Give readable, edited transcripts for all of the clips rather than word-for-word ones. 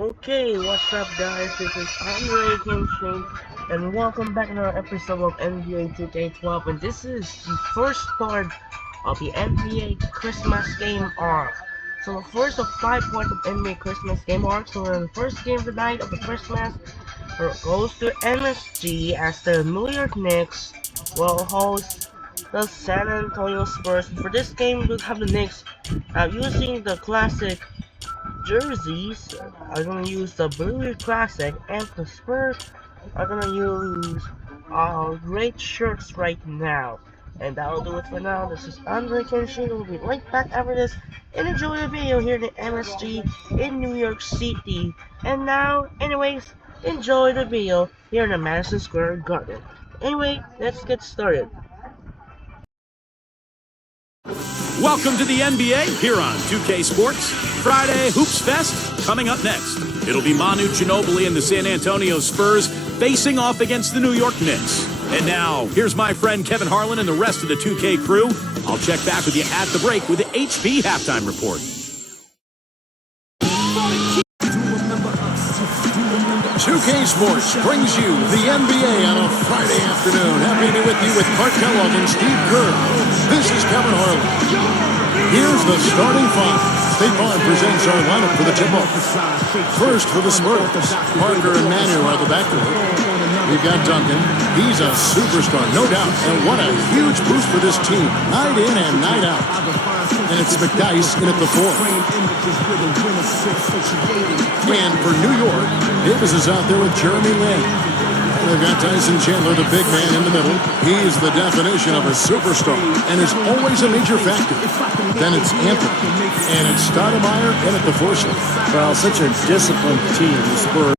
Okay, what's up guys? This is Andre Kinshin and welcome back to another episode of NBA 2K12, and this is the first part of the NBA Christmas game arc. So the first of 5 parts of NBA Christmas game arc. So the first game of the night of the Christmas goes to MSG as the New York Knicks will host the San Antonio Spurs. For this game we'll have the Knicks using the classic jerseys are gonna use the Blue Classic, and the Spurs are gonna use great shirts right now. And that'll do it for now. This is Andre Kenshin. We'll be right back after this and enjoy the video here in the MSG in New York City. And now, anyways, enjoy the video here in the Madison Square Garden. Anyway, let's get started. Welcome to the NBA here on 2K Sports. Friday Hoops Fest coming up next. It'll be Manu Ginobili and the San Antonio Spurs facing off against the New York Knicks. And now, here's my friend Kevin Harlan and the rest of the 2K crew. I'll check back with you at the break with the HP halftime report. 2K Sports brings you the NBA on a Friday afternoon. Happy to be with you with Clark Kellogg and Steve Kerr. This is Kevin Harlan. Here's the starting five. State Farm presents our lineup for the tip-off. First for the Spurs, Parker and Manu are the backcourt. We've got Duncan. He's a superstar, no doubt. And what a huge boost for this team, night in and night out. And it's McDyess in at the four. And for New York, Davis is out there with Jeremy Lin. They've got Tyson Chandler, the big man in the middle. He's the definition of a superstar and is always a major factor. Then it's Anthony. And it's Stoudemire in at the four slot. Well, such a disciplined team, the Spurs.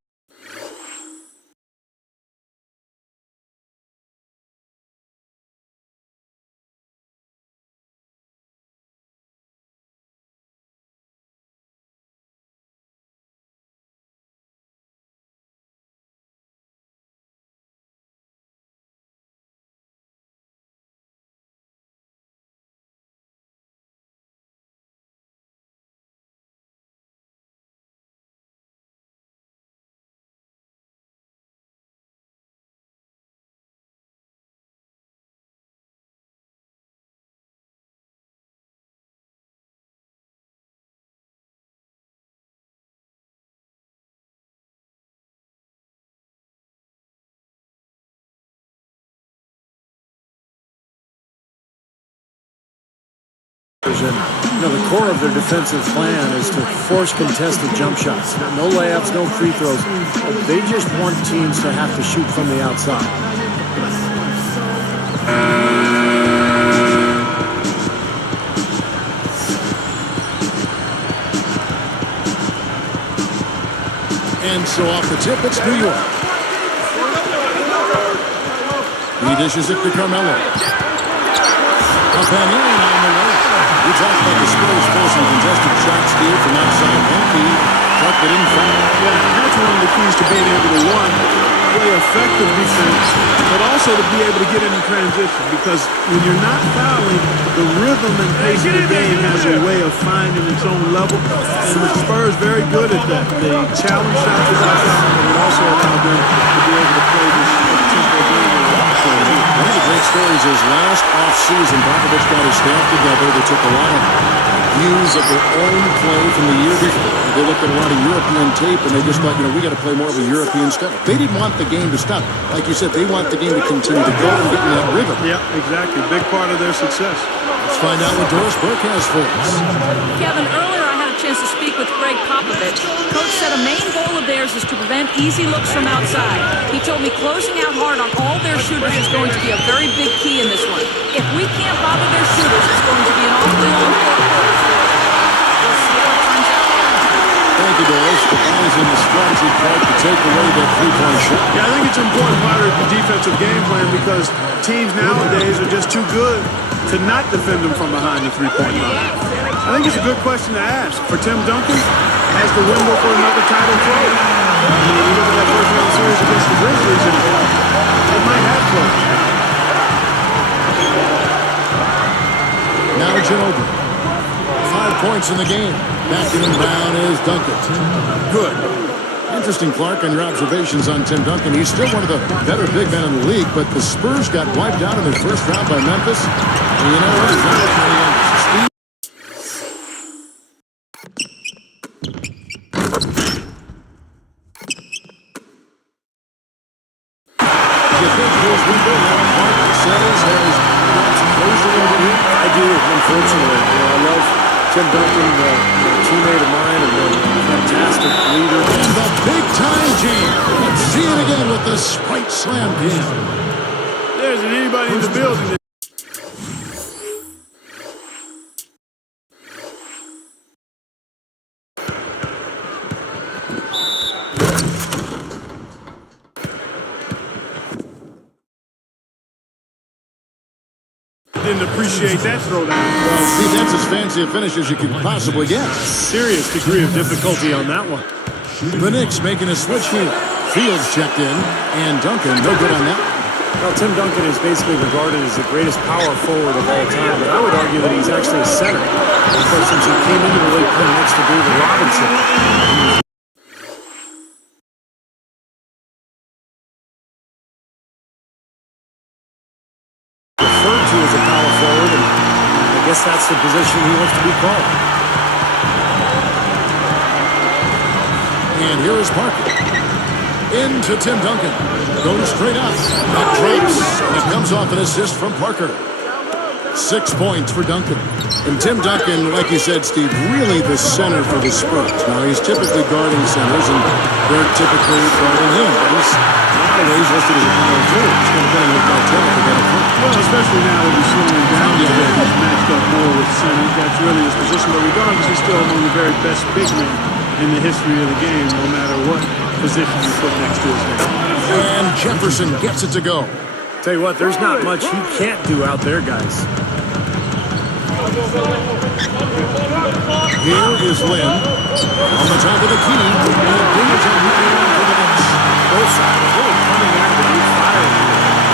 And, the core of their defensive plan is to force contested jump shots. No layups, no free throws. They just want teams to have to shoot from the outside. And so off the tip, it's New York. He dishes it to Carmelo. Up and in on the way. We talked about the Spurs forcing contested shots, Steve, from outside. One key, but they didn't foul. Yeah, that's one of the keys to being able to, one, play effective defense, but also to be able to get into transition. Because when you're not fouling, the rhythm and pace of the game has a way of finding its own level. And the Spurs very good at that. They challenge shots without fouling, but it also allowed them to be able to play this tempo game. One of the great stories is last offseason, Popovich got his staff together. They took a lot of views of their own play from the year before. They looked at a lot of European tape, and they just thought, we got to play more of a European style. They didn't want the game to stop. Like you said, they want the game to continue to go and get in that rhythm. Yeah, exactly. Big part of their success. Let's find out what Doris Burke has for us. Kevin, earlier I had a chance to speak with Greg Popovich. Coach said a main goal of theirs is to prevent easy looks from outside. He told me closing out hard on all their shooters is going to be a very big key in this one. If we can't bother their shooters, it's going to be an awfully long four quarters. We'll see how it turns out. Thank you, Doris. The guys in the strategy part to take away that three-point shot. Yeah, I think it's an important part of the defensive game plan because teams nowadays are just too good to not defend them from behind the three-point line. I think it's a good question to ask for Tim Duncan as the window for another title throw. You look at that first round series against the Grizzlies, and it might have closed. Now Ginobili. 5 points in the game. Back in and down is Duncan. Good. interesting, Clark, on your observations on Tim Duncan. He's still one of the better big men in the league, but the Spurs got wiped out in their first round by Memphis. And you know what? There's not that many others. Steve? You think his window now, Mark says, has closed a little bit here? I do, unfortunately. I love Tim Duncan, a teammate of mine, and a fantastic leader. And the big-time jam. Let's see it again with the Sprite Slam jam. There isn't anybody in the building that didn't appreciate that throwdown. Well, Steve, that's as fancy a finish as you could possibly get. Serious degree of difficulty on that one. The Knicks making a switch here. Fields checked in, and Duncan no good on that one. Well, Tim Duncan is basically regarded as the greatest power forward of all time, but I would argue that he's actually a center. Of course, since he came into the league playing next to David Robinson. Referred to as a power forward, and I guess that's the position he wants to be called. And here is Parker. Into Tim Duncan. Goes straight up. That drops. And it comes off an assist from Parker. 6 points for Duncan. And Tim Duncan, like you said, Steve, really the center for the Spurs. Now, he's typically guarding centers, and they're typically guarding him. But he's nowadays listed as a power forward. He's going to play with Martell to get a point. Well, especially now that he's slowing down a bit. He's matched up more with centers. That's really his position. But regardless, he's still among the very best big men in the history of the game, no matter what position you put next to his name. And Jefferson gets it to go. Tell you what, there's not much he can't do out there, guys. Here is Lynn on the top of the key. And it brings him for the Knicks. Both sides really coming out of the fire.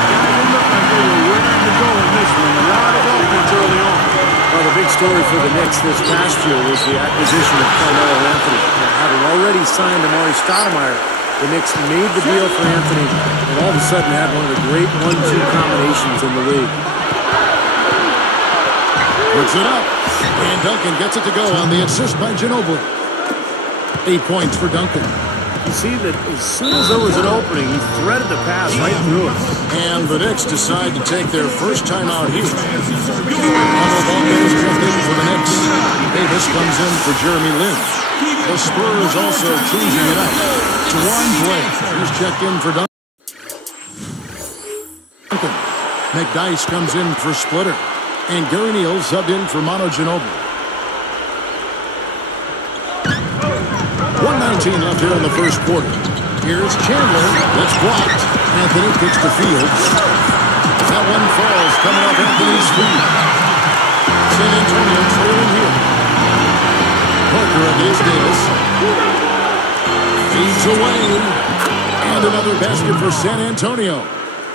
They look like they were ready to go in this one. A lot of offense early on. Well, the big story for the Knicks this past year was the acquisition of Carmelo Anthony. Having already signed Amari Stoudemire, the Knicks made the deal for Anthony and all of a sudden had one of the great 1-2 combinations in the league. Puts it up. And Duncan gets it to go on the assist by Ginobili. 8 points for Duncan. You see that as soon as there was an opening, he threaded the pass right through it. And the Knicks decide to take their first time out here. Ball goes in for the Knicks. Davis comes in for Jeremy Lin. The Spurs also changing it up. Juwan Blake is checked in for Duncan. McDyess comes in for Splitter. And Gary Neal subbed in for Manu Ginobili. 1:19 left here in the first quarter. Here's Chandler. That's blocked. Anthony kicks to Fields. That one falls coming off Anthony's feet. San Antonio trailing here. Parker against Davis. Feeds away. And another basket for San Antonio.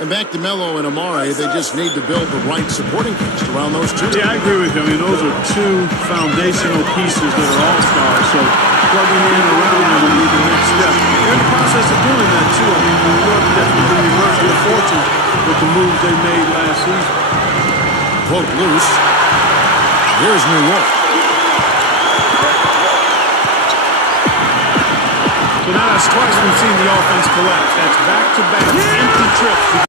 And back to Melo and Amari, they just need to build the right supporting cast around those two. Yeah, I agree with you. I mean, those are two foundational pieces that are all-stars. So plugging in around them will be the next step. They're in the process of doing that, too. I mean, New York definitely reversed their fortune with the moves they made last season. Poke loose. Here's New York. So now that's twice we've seen the offense collapse. That's back-to-back empty trips.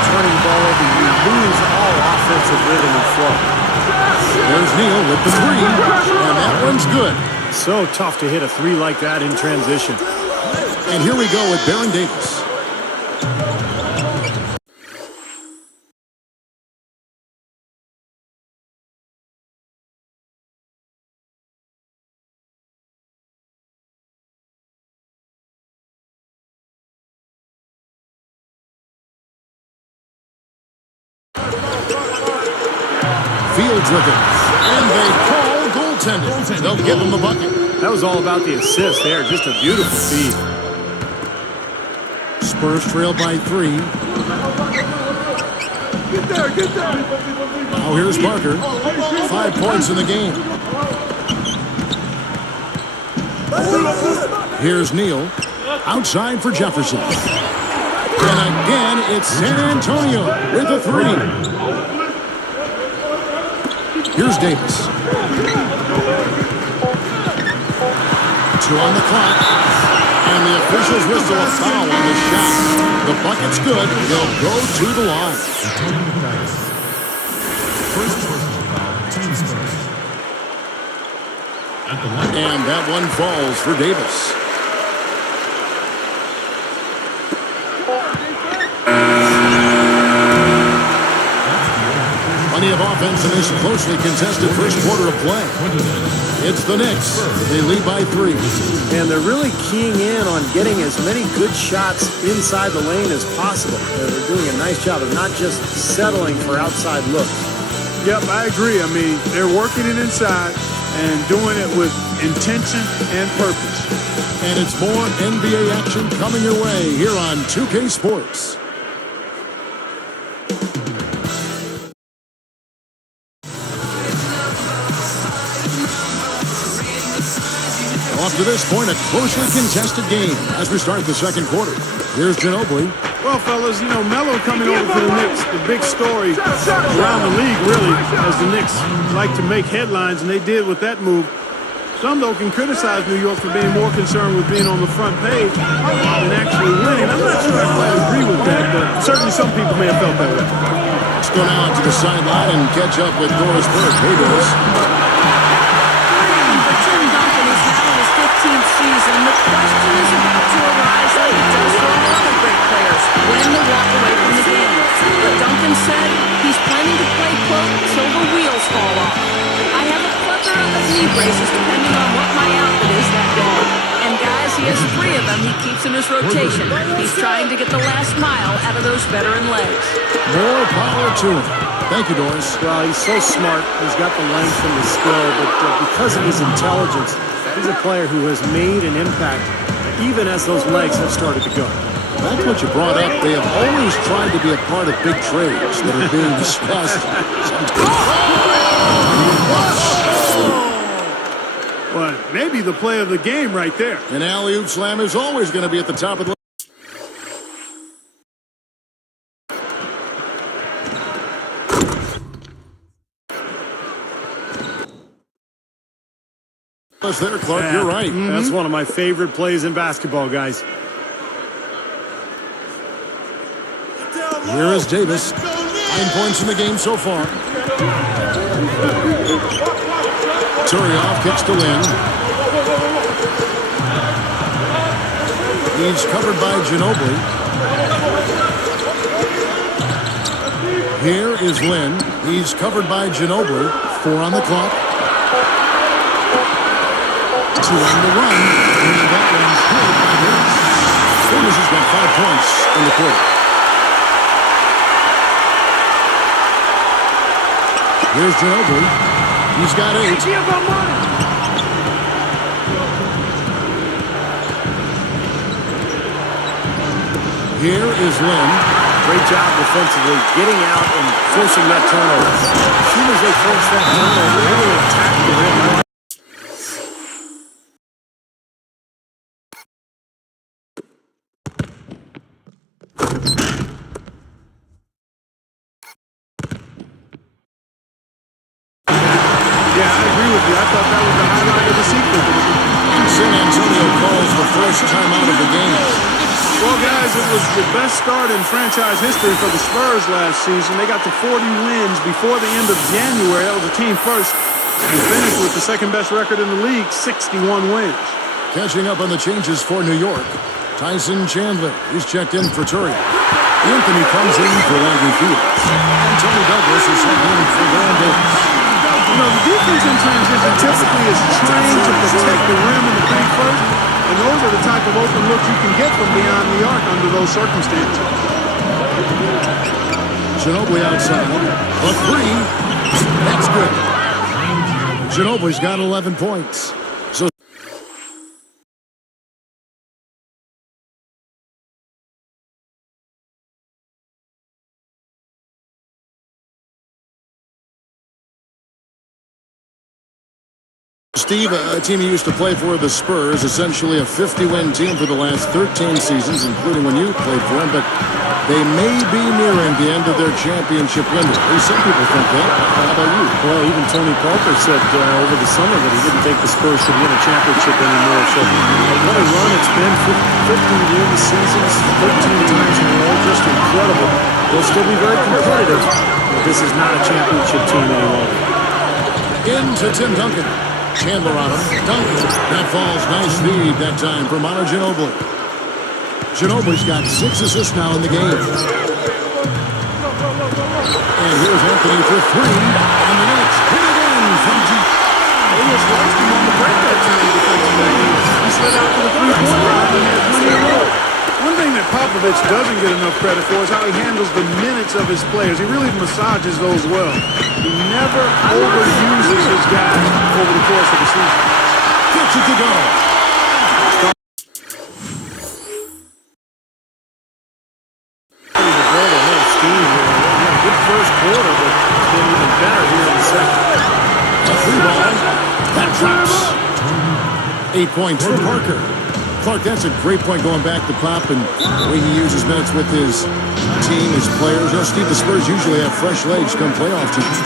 Turning the ball over, you lose all offensive rhythm and flow. There's Neal with the three, and that one's good. So tough to hit a three like that in transition. And here we go with Baron Davis. Fields with it. And they call goaltending. They'll give him the bucket. That was all about the assist there. Just a beautiful feed. Spurs trail by 3. Get there, get there. Now here's Parker. 5 points in the game. Here's Neal. Outside for Jefferson. And again, it's San Antonio with a 3. Here's Davis. 2 on the clock. And the officials whistle a foul on the shot. The bucket's good. They'll go to the line. And that one falls for Davis. Plenty of offense in this closely contested first quarter of play. It's the Knicks. They lead by 3. And they're really keying in on getting as many good shots inside the lane as possible. They're doing a nice job of not just settling for outside looks. Yep, I agree. I mean, they're working it inside and doing it with intention and purpose. And it's more NBA action coming your way here on 2K Sports. Up to this point, a closely contested game as we start the second quarter. Here's Ginobili. Well, fellas, you know, Melo coming over to the Knicks, the big story around the league, really, as the Knicks like to make headlines, and they did with that move. Some, though, can criticize New York for being more concerned with being on the front page than actually winning. I'm not sure I quite agree with that, but certainly some people may have felt that way. Let's go now to the sideline and catch up with Doris Burke. Hey, Doris. Season, the question is about to arise like it does for all other great players, when to walk away from the game. But Duncan said he's planning to play, quote, till the wheels fall off. I have a plethora of knee braces depending on what my outfit is that day. And guys, he has 3 of them he keeps in his rotation. He's trying to get the last mile out of those veteran legs. More power to him. Thank you, Doris. Well, he's so smart. He's got the length and the skill, but because of his intelligence, he's a player who has made an impact even as those legs have started to go. That's what you brought up. They have always tried to be a part of big trades that are being discussed. Well, maybe the play of the game right there. An alley-oop slam is always going to be at the top of the list. There, Clark, Yeah. you're right. That's one of my favorite plays in basketball, guys. Here is Davis. 9 points in the game so far. Turioff kicks to Lynn. He's covered by Ginobili. Here is Lynn. He's covered by Ginobili. 4 on the clock. 2 on the run. And that one's hit by Davis. Davis has got 5 points in the quarter. Here's Ginobili. He's got 8. Here is Lynn. Great job defensively, getting out and forcing that turnover. As soon as they force that turnover, they will attack the rim. Yeah, I agree with you. I thought that was the highlight of the sequence. San Antonio calls the first timeout of the game. Well, guys, it was the best start in franchise history for the Spurs last season. They got to 40 wins before the end of January. That was a team first. And finished with the second-best record in the league, 61 wins. Catching up on the changes for New York. Tyson Chandler is checked in for Turry. Anthony comes in for Landry Fields. And Tony Douglas is sent in for Van Davis. You know, the defense in transition typically is trained to protect the rim and the paint first, and those are the type of open looks you can get from beyond the arc under those circumstances. Ginobili outside. A 3. That's good. Ginobili's got 11 points. Steve, a team you used to play for, the Spurs, essentially a 50-win team for the last 13 seasons, including when you played for them, but they may be nearing the end of their championship window. At least some people think that. How about you? Well, even Tony Parker said over the summer that he didn't think the Spurs should win a championship anymore. So what a run it's been. 50 win seasons, 13 times in a row, just incredible. They'll still be very competitive, but this is not a championship team anymore. Into Tim Duncan. Chandler on him. Duncan. That falls. Nice feed that time for Manu Ginobili. Ginobili's got 6 assists now in the game. And here's Anthony for 3. And the Knicks hit it in from deep. They just lost him on the break that time defensively. He slid out to the three-point line and had plenty of room. One thing that Popovich doesn't get enough credit for is how he handles the minutes of his players. He really massages those well. He never overuses his guys over the course of the season. Gets it to go. Good first quarter, but it's been even better here in the second. A free ball. That drops. 8 points for Parker. Clark, that's a great point going back to Pop and the way he uses minutes with his team, his players. You know, Steve, the Spurs usually have fresh legs come playoff teams.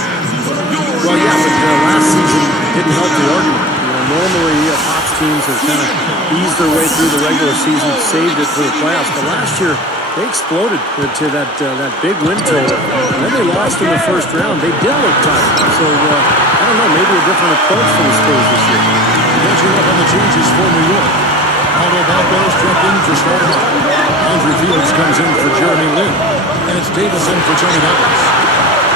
Well, yeah, but last season didn't help the argument. Normally, Pop's teams have kind of eased their way through the regular season, saved it for the playoffs. But last year, they exploded to that big win total. And then they lost in the first round. They did look tired. So, I don't know, maybe a different approach for the Spurs this year. Catching up on the changes for New York. Aldo Bando's checked in for starting. Andrew Felix comes in for Jeremy Lin. And it's Davis in for Tony Evans.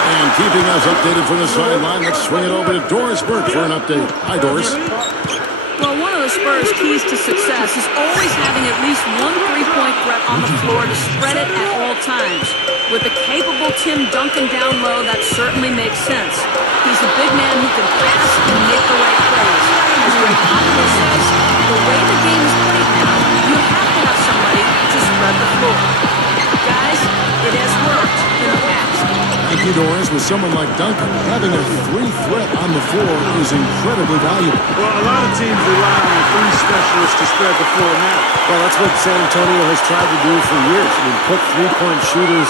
And keeping us updated from the sideline, let's swing it over to Doris Burke for an update. Hi, Doris. Well, one of the Spurs' keys to success is always having at least one three-point threat on the floor to spread it at all times. With a capable Tim Duncan down low, that certainly makes sense. He's a big man who can pass and make the right plays. As Greg Popovich says, the way the game is played now, you have to have somebody to spread the floor. Guys, it has worked in the past. Thank you, Doris. With someone like Duncan, having a 3 threat on the floor is incredibly valuable. Well, a lot of teams rely on a 3 specialist to spread the floor now. Well, that's what San Antonio has tried to do for years. I mean, put three-point shooters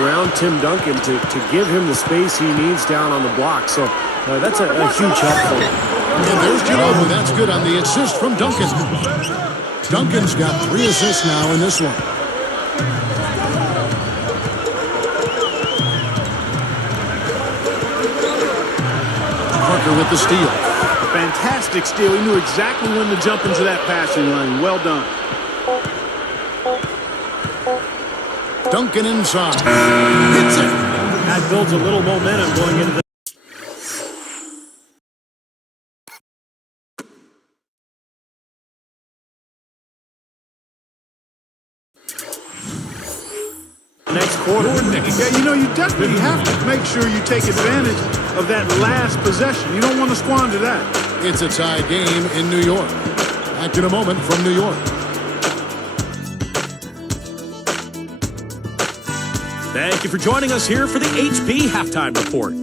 around Tim Duncan to give him the space he needs down on the block. So that's a huge help for him. And there's Ginobili. That's good on the assist from Duncan. Duncan's got 3 assists now in this one. Parker with the steal. Fantastic steal. He knew exactly when to jump into that passing lane. Well done. Duncan inside. Hits it. That builds a little momentum going into the next quarter. Yeah, you know, you definitely have to make sure you take advantage of that last possession. You don't want to squander that. It's a tie game in New York. Back in a moment from New York. Thank you for joining us here for the HP Halftime Report.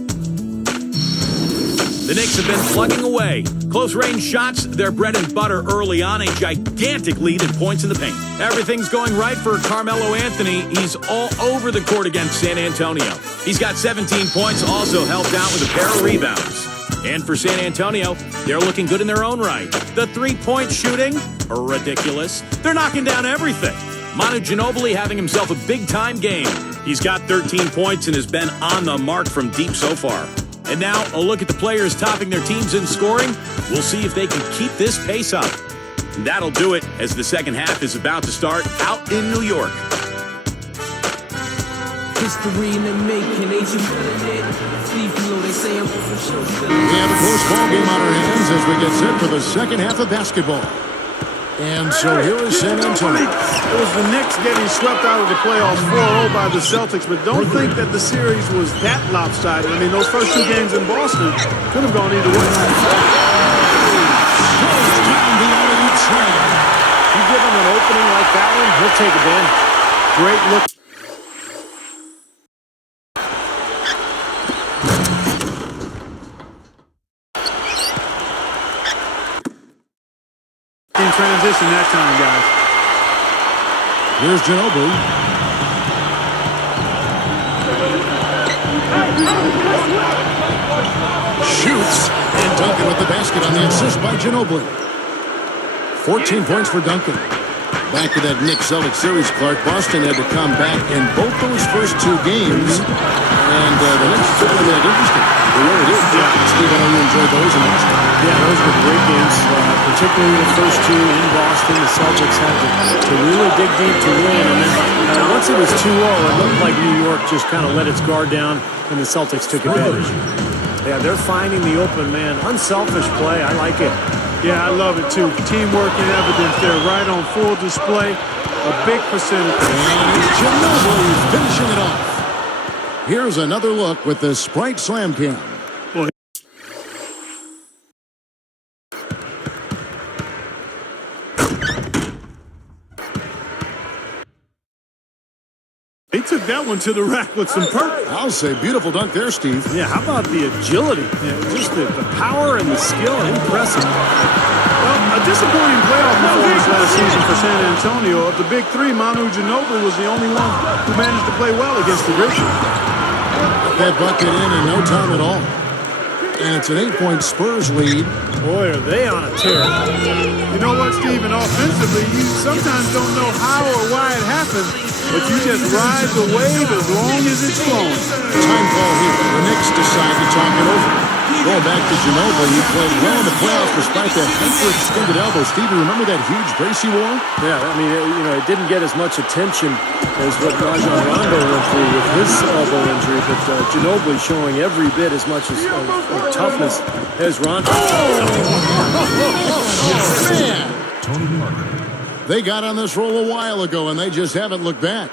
The Knicks have been plugging away. Close-range shots, their bread and butter early on, a gigantic lead in points in the paint. Everything's going right for Carmelo Anthony. He's all over the court against San Antonio. He's got 17 points, also helped out with a pair of rebounds. And for San Antonio, they're looking good in their own right. The three-point shooting, ridiculous. They're knocking down everything. Manu Ginobili having himself a big-time game. He's got 13 points and has been on the mark from deep so far. And now, a look at the players topping their teams in scoring. We'll see if they can keep this pace up. And that'll do it as the second half is about to start out in New York. History in the making, Asian Steve Below, they say I'm for sure. We have a close ball game on our hands as we get set for the second half of basketball. And so here is San Antonio. It was the Knicks getting swept out of the playoffs 4-0 by the Celtics, but don't think that the series was that lopsided. I mean, those first 2 games in Boston could have gone either way. You give him an opening like that one, he'll take advantage. Great look. in transition that time, guys. Here's Ginobili. Shoots, and Duncan with the basket on the assist by Ginobili. 14 points for Duncan. Back to that Knicks Celtics series, Clark. Boston had to come back in both those first two games, and the Knicks took them that interesting. They really did. Yeah. Steve, I know you enjoyed those in Boston. Yeah, those were great games, particularly the first two in Boston. The Celtics had to really dig deep to win, and then once it was 2-0, it looked like New York just kind of let its guard down, and the Celtics took advantage. Yeah, they're finding the open man. Unselfish play. I like it. Yeah, I love it too. Teamwork and evidence there, right on full display. A big percentage. And it's Ginobili finishing it off. Here's another look with the Sprite Slam Cam. He took that one to the rack with some purpose. I'll say beautiful dunk there, Steve. Yeah, how about the agility? Yeah, just the power and the skill. Impressive. Well, a disappointing playoff performance last season for San Antonio. Of the big three, Manu Ginobili was the only one who managed to play well against the Grizzlies. That bucket in no time at all. And it's an 8-point Spurs lead. Boy, are they on a tear. You know what, Steven? Offensively, you sometimes don't know how or why it happened, but you just ride the wave as long as it's flowing. Time call here. The Knicks decide to talk it over. Going back to Ginobili, he played well in the playoffs despite that hyper-extended elbow. Steve, you remember that huge brace he wore? Yeah, I mean, it didn't get as much attention as what Rajon Rondo went through with his elbow injury, but Ginobili showing every bit as much as toughness as Rondo. Man! They got on this roll a while ago, and they just haven't looked back.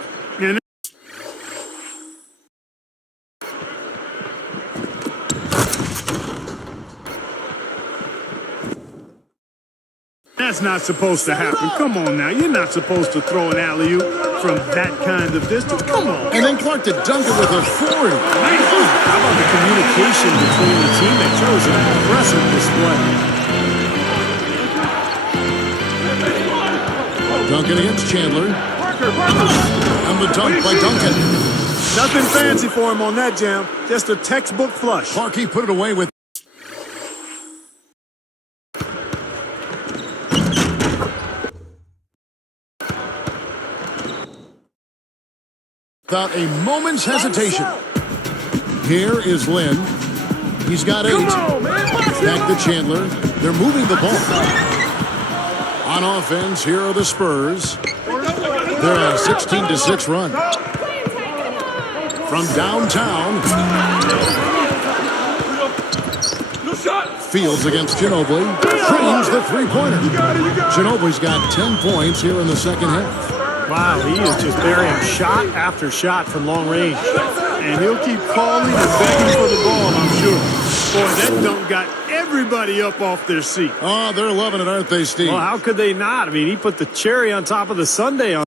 That's not supposed to happen. Come on now. You're not supposed to throw an alley-oop from that kind of distance. Come on. And then Clark to dunk it with authority. How about the communication between the teammates? That was an impressive display. Duncan against Chandler. And the dunk by Duncan. Nothing fancy for him on that jam. Just a textbook flush. Clarkie put it away with. Without a moment's hesitation. Here is Lynn. He's got 8. Back to Chandler. They're moving the ball. On offense, here are the Spurs. They're a 16-6 run. From downtown. Fields against Ginobili. Frames the three-pointer. Ginobili's got 10 points here in the second half. Wow, he is just burying shot after shot from long range. And he'll keep calling and begging for the ball, I'm sure. Boy, that dunk got everybody up off their seat. Oh, they're loving it, aren't they, Steve? Well, how could they not? I mean, he put the cherry on top of the sundae on.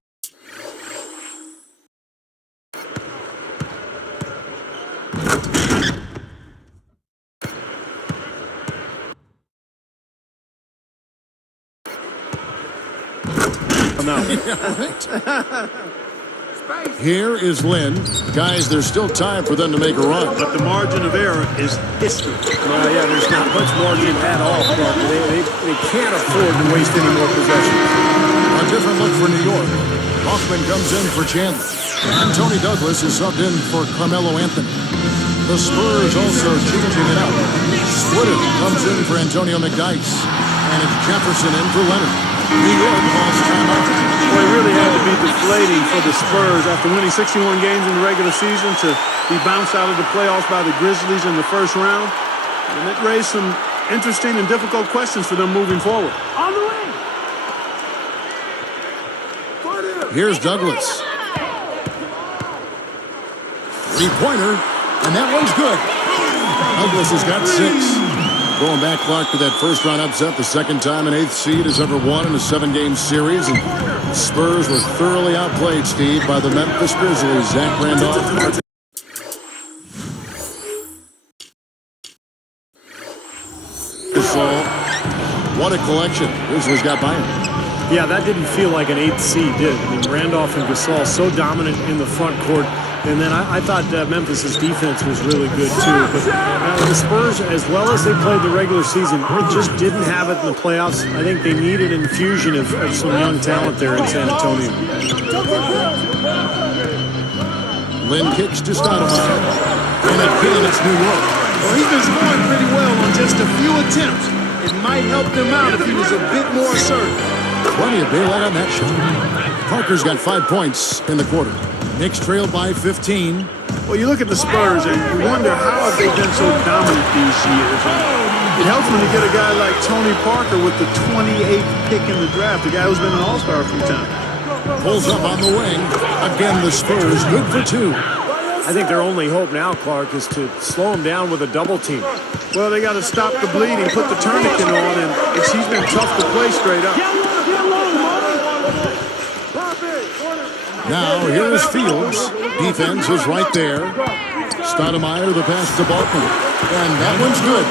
Here is Lynn. Guys, there's still time for them to make a run. But the margin of error is history. Yeah, there's not much margin at all, Clark. They can't afford to waste any more possessions. A different look for New York. Hoffman comes in for Chandler. And Tony Douglas is subbed in for Carmelo Anthony. The Spurs also changing it up. Splitter comes in for Antonio McDyess. And it's Jefferson in for Leonard. New York calls timeout. Well, it really had to be deflating for the Spurs after winning 61 games in the regular season to be bounced out of the playoffs by the Grizzlies in the first round. And it raised some interesting and difficult questions for them moving forward. On the way. Here's Douglas. Three-pointer, and that one's good. Douglas has got 6. Going back, Clark, to that first-round upset, the second time an 8th seed has ever won in a 7-game series. And the Spurs were thoroughly outplayed, Steve, by the Memphis Grizzlies. Zach Randolph. What a collection Grizzlies got by him. Yeah, that didn't feel like an 8th seed, did it? I mean, Randolph and Gasol so dominant in the front court. And then I thought Memphis's defense was really good, too. But the Spurs, as well as they played the regular season, just didn't have it in the playoffs. I think they needed an infusion of some young talent there in San Antonio. Lynn kicks to Stoudemire. And again, it's New York. Well, he's been scoring pretty well on just a few attempts. It might help them out if he was a bit more assertive. Plenty of daylight on that shot. Parker's got 5 points in the quarter. Knicks trailed by 15. Well, you look at the Spurs and you wonder how have they been so dominant these years. And it helps when you get a guy like Tony Parker with the 28th pick in the draft, a guy who's been an all-star a few times. Pulls up on the wing. Again, the Spurs good for 2. I think their only hope now, Clark, is to slow him down with a double team. Well, they got to stop the bleeding, put the tourniquet on, and he's been tough to play straight up. Now, here's Fields. Defense is right there. Stoudemire, the pass to Balkman. And that one's good.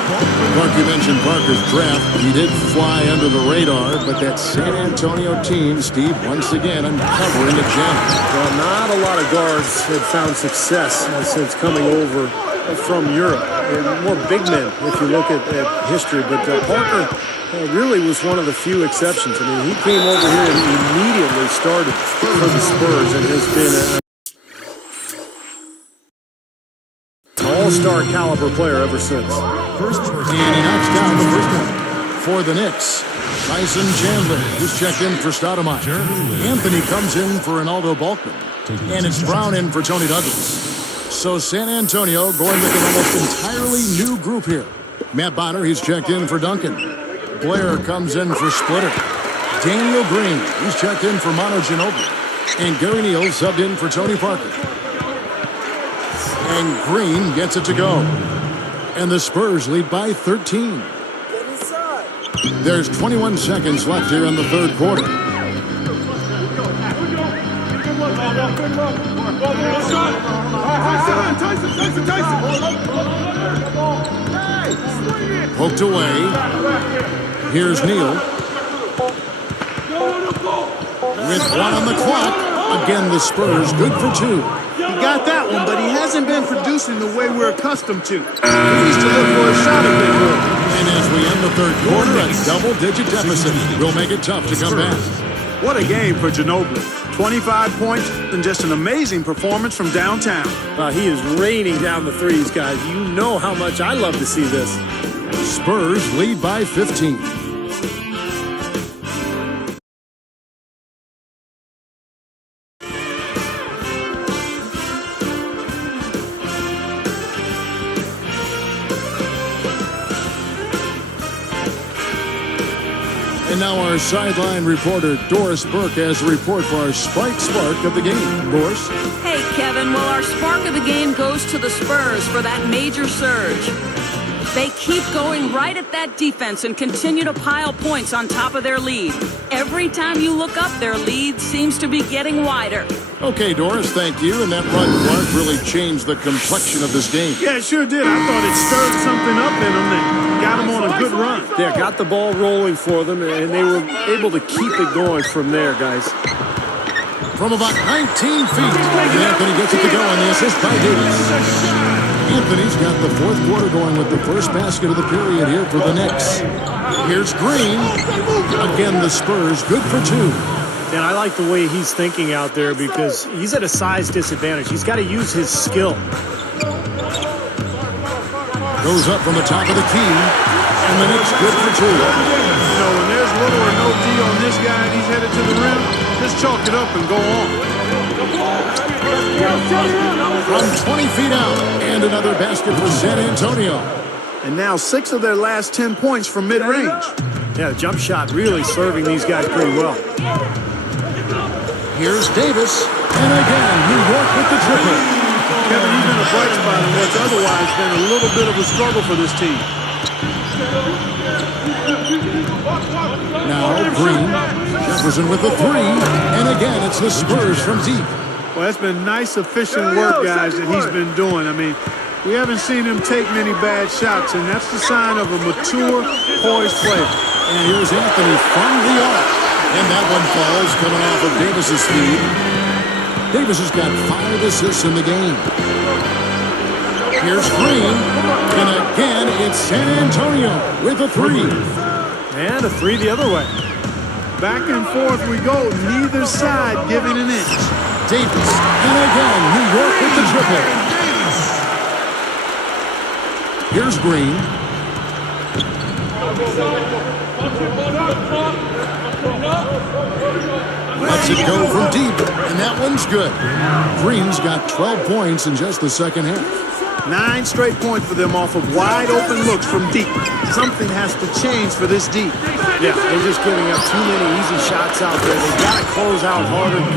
Mark, you mentioned Parker's draft. He did fly under the radar, but that San Antonio team, Steve, once again uncovering the gem. Well, not a lot of guards have found success since coming over from Europe. They're more big men if you look at history. But Parker really was one of the few exceptions. I mean, he came over here and immediately started for the Spurs and has been an all-star caliber player ever since. And he knocks down the first one for the Knicks. Tyson Chandler is checked in for Stoudemire. Anthony comes in for Ronaldo Balkman. And it's Brown in for Tony Douglas. So San Antonio going with an almost entirely new group here. Matt Bonner, he's checked in for Duncan. Blair comes in for Splitter. Daniel Green, he's checked in for Manu Ginobili. And Gary Neal subbed in for Tony Parker. And Green gets it to go. And the Spurs lead by 13. There's 21 seconds left here in the third quarter. Poked away. Here's Neal. With 1 on the clock. Again, the Spurs good for 2. He got that one, but he hasn't been producing the way we're accustomed to. He needs to look for a shot a bit more. And as we end the third quarter, a double-digit deficit will make it tough to come back. What a game for Ginobili. 25 points and just an amazing performance from downtown. He is raining down the threes, guys. You know how much I love to see this. Spurs lead by 15. And now our sideline reporter, Doris Burke, has a report for our Spark of the game. Doris? Hey, Kevin. Well, our spark of the game goes to the Spurs for that major surge. They keep going right at that defense and continue to pile points on top of their lead. Every time you look up, their lead seems to be getting wider. Okay, Doris, thank you. And that run, Clark, really changed the complexion of this game. Yeah, it sure did. I thought it stirred something up in them that got them on a good run. Yeah, got the ball rolling for them, and they were able to keep it going from there, guys. From about 19 feet, and Anthony gets it to go on the assist by Davis. Anthony's got the fourth quarter going with the first basket of the period here for the Knicks. Here's Green. Again, the Spurs good for 2. And I like the way he's thinking out there because he's at a size disadvantage. He's got to use his skill. Goes up from the top of the key, and the Knicks good for 2. You know, when there's little or no D on this guy and he's headed to the rim, just chalk it up and go on. From 20 feet out, and another basket for San Antonio. And now 6 of their last 10 points from mid-range. Yeah, the jump shot really serving these guys pretty well. Here's Davis, and again, New York with the triple. Kevin, he's been a bright spot in what's otherwise been a little bit of a struggle for this team. Now Green, Jefferson with the 3, and again, it's the Spurs from deep. Well, that's been nice, efficient work, guys, that he's been doing. I mean, we haven't seen him take many bad shots, and that's the sign of a mature, poised player. And here's Anthony from the arc. And that one falls coming off of Davis's feed. Davis has got 5 assists in the game. Here's Green. And again, it's San Antonio with a 3. And a 3 the other way. Back and forth we go, neither side giving an inch. Davis. And again, New York with the triple. Here's Green. Lets it go from deep, and that one's good. Green's got 12 points in just the second half. 9 straight points for them off of wide open looks from deep. Something has to change for this deep. Yeah, they're just giving up too many easy shots out there. They got to close out harder.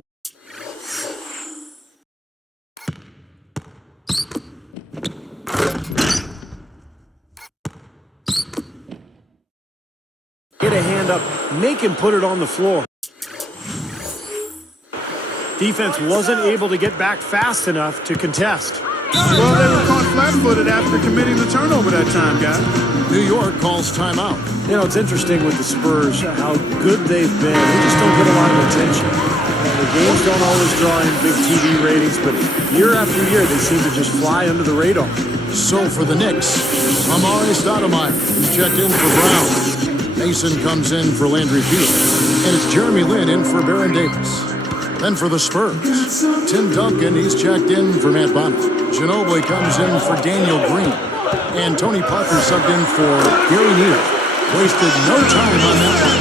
Get a hand up, make him put it on the floor. Defense wasn't able to get back fast enough to contest. Well, they were caught flat-footed after committing the turnover that time, guys. New York calls timeout. You know, it's interesting with the Spurs, how good they've been. They just don't get a lot of attention. The games don't always draw in big TV ratings, but year after year, they seem to just fly under the radar. So for the Knicks, Amari Stoudemire is checked in for Brown. Mason comes in for Landry Fields. And it's Jeremy Lin in for Baron Davis. Then for the Spurs, Tim Duncan, he's checked in for Matt Bonner. Ginobili comes in for Daniel Green. And Tony Parker subbed in for Gary Neal. Wasted no time on that one.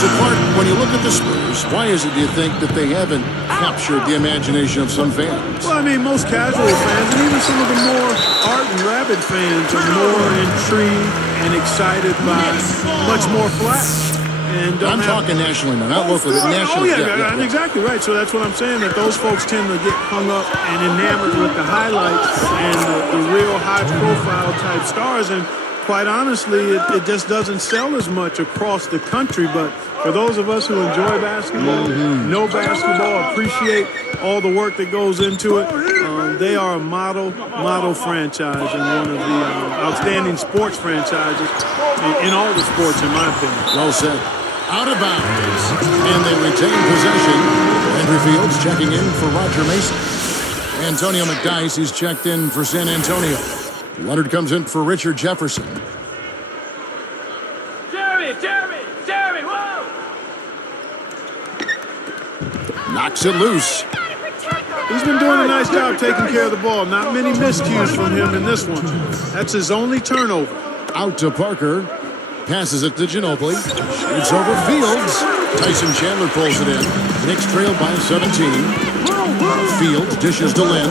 So, Clark, when you look at the Spurs, why is it, do you think, that they haven't captured the imagination of some fans? Well, I mean, most casual fans, and even some of the more ardent, rabid fans, are more intrigued and excited by much more flash. And I'm talking nationally now, not locally, but nationally. Oh, yeah, exactly right. So that's what I'm saying, that those folks tend to get hung up and enamored with the highlights and the real high-profile type stars. And quite honestly, it just doesn't sell as much across the country. But for those of us who enjoy basketball, know basketball, appreciate all the work that goes into it, they are a model franchise and one of the outstanding sports franchises in all the sports, in my opinion. Well said. Out of bounds. And they retain possession. Landry Fields checking in for Roger Mason. Antonio McDyess, he's checked in for San Antonio. Leonard comes in for Richard Jefferson. Jeremy, whoa! Knocks it loose. He's been doing a nice job taking care of the ball. Not many miscues from him in this one. That's his only turnover. Out to Parker. Passes it to Ginobili. Shoots over Fields. Tyson Chandler pulls it in. Knicks trail by 17. Fields dishes to Lin.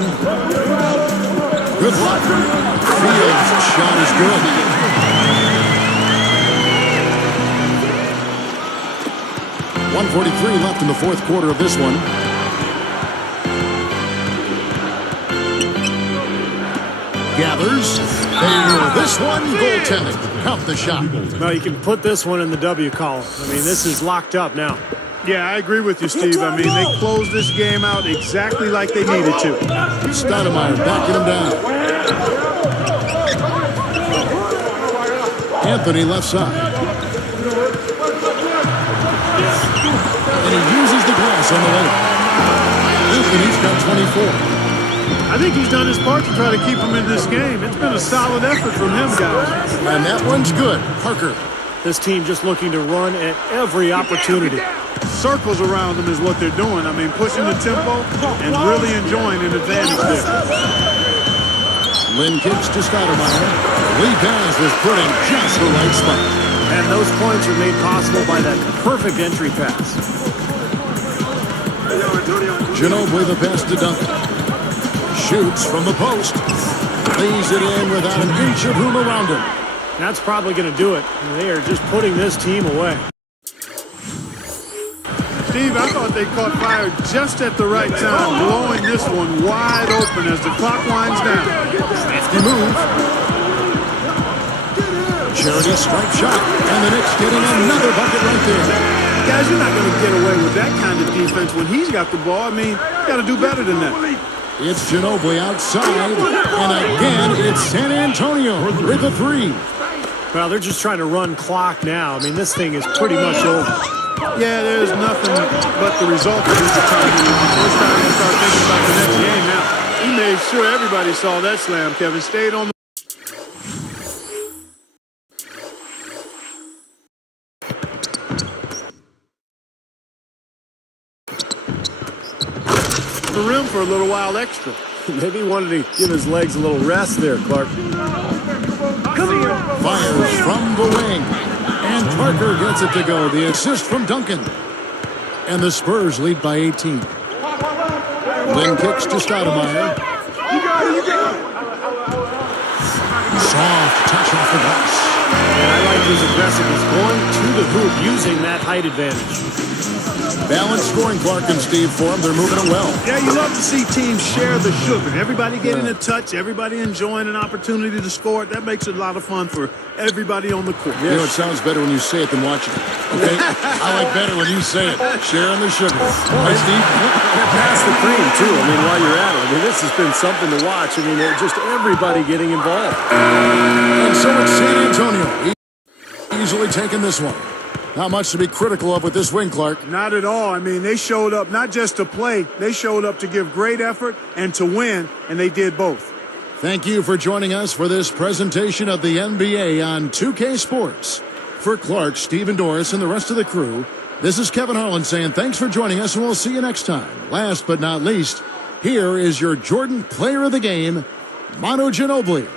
Good luck. Fields' shot is good. .143 left in the fourth quarter of this one. Gathers. This one, goaltending. Count the shot. Well, you can put this one in the W column. I mean, this is locked up now. Yeah, I agree with you, Steve. I mean, they closed this game out exactly like they needed to. Stoudemire backing him down. Anthony left side. And he uses the glass on the layup. Anthony's got 24. I think he's done his part to try to keep him in this game. It's been a solid effort from him, guys. And that one's good. Parker. This team just looking to run at every opportunity. Circles around them is what they're doing. I mean, pushing the tempo and really enjoying an advantage there. Lin kicks to Stoudemire. Lee pass was put in just the right spot. And those points are made possible by that perfect entry pass. Ginobili the pass to Duncan. Shoots from the post. Lays it in without an inch of room around him. That's probably going to do it. They are just putting this team away. Steve, I thought they caught fire just at the right time, blowing this one wide open as the clock winds down. Safety move. Charity strike shot. And the Knicks getting another bucket right there. Guys, you're not going to get away with that kind of defense when he's got the ball. I mean, you got to do better than that. It's Ginobili outside. And again, it's San Antonio with a 3. Well, they're just trying to run clock now. I mean, this thing is pretty much over. Yeah, there's nothing but the result of this time. It's time to start thinking about the next game now. He made sure everybody saw that slam, Kevin. Stayed on the rim for a little while extra. Maybe he wanted to give his legs a little rest there, Clark. Fires from the wing. And Parker gets it to go. The assist from Duncan. And the Spurs lead by 18. Then kicks to Stoudemire. Soft touch off the glass. And I like his aggressiveness going to the hoop using that height advantage. Balanced scoring, Clark and Steve, for them. They're moving it well. Yeah, you love to see teams share the sugar. Everybody getting a touch, everybody enjoying an opportunity to score. That makes it a lot of fun for everybody on the court. You know, it sounds better when you say it than watching it. Okay? I like better when you say it. Sharing the sugar. Right, Steve? Pass the cream, too. I mean, while you're at it. I mean, this has been something to watch. I mean, just everybody getting involved. And so it's San Antonio. Easily taking this one. Not much to be critical of with this win, Clark. Not at all. I mean, they showed up not just to play. They showed up to give great effort and to win, and they did both. Thank you for joining us for this presentation of the NBA on 2K Sports. For Clark, Steve, and Doris, and the rest of the crew, this is Kevin Harlan saying thanks for joining us, and we'll see you next time. Last but not least, here is your Jordan Player of the Game, Manu Ginobili.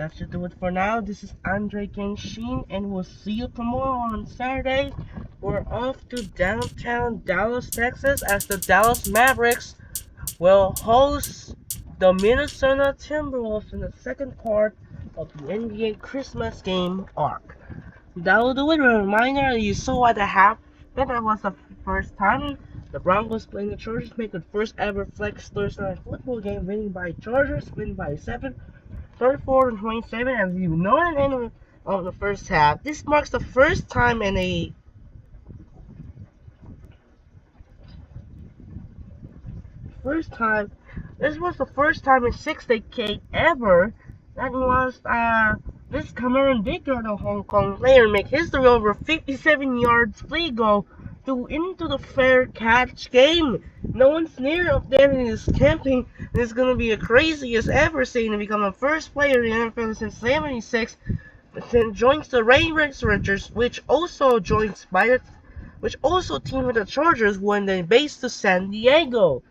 that should do it for now. This is Andre Kenshin, and we'll see you tomorrow on Saturday. We're off to downtown Dallas, Texas, as the Dallas Mavericks will host the Minnesota Timberwolves in the second part of the NBA Christmas game arc. That will do it. A reminder, you saw at the half that was the first time the Broncos playing the Chargers make the first ever flex Thursday night football game, winning by Chargers, winning by 7, 34-27. As you know, at the end of the first half, this marks the first time in a this was the first time in 6 decades ever that was this Cameron Dicker, the Hong Kong player, make history over 57 yards play goal into the fair catch game. No one's near up there in his camping. This is gonna be the craziest ever seen to become the first player in the NFL since '76. Then joins the Rangers, which also team with the Chargers when they based to San Diego.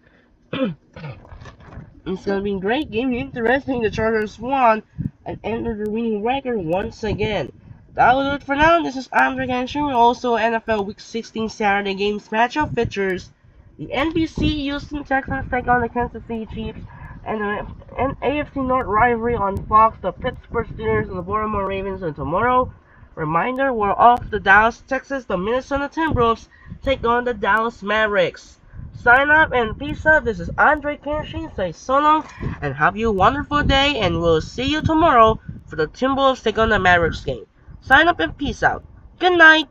It's gonna be a great game, interesting. The Chargers won and ended the winning record once again. That will do it for now. This is Andre Ganshu. Also, NFL Week 16 Saturday games matchup features the NBC Houston Texans take on the Kansas City Chiefs, and an AFC North rivalry on Fox, the Pittsburgh Steelers and the Baltimore Ravens. And tomorrow, reminder, we're off to Dallas, Texas. The Minnesota Timberwolves take on the Dallas Mavericks. Sign up and peace out. This is Andre Kenshin. Say so long and have you a wonderful day, and we'll see you tomorrow for the Timberwolves take on the Mavericks game. Sign up and peace out. Good night.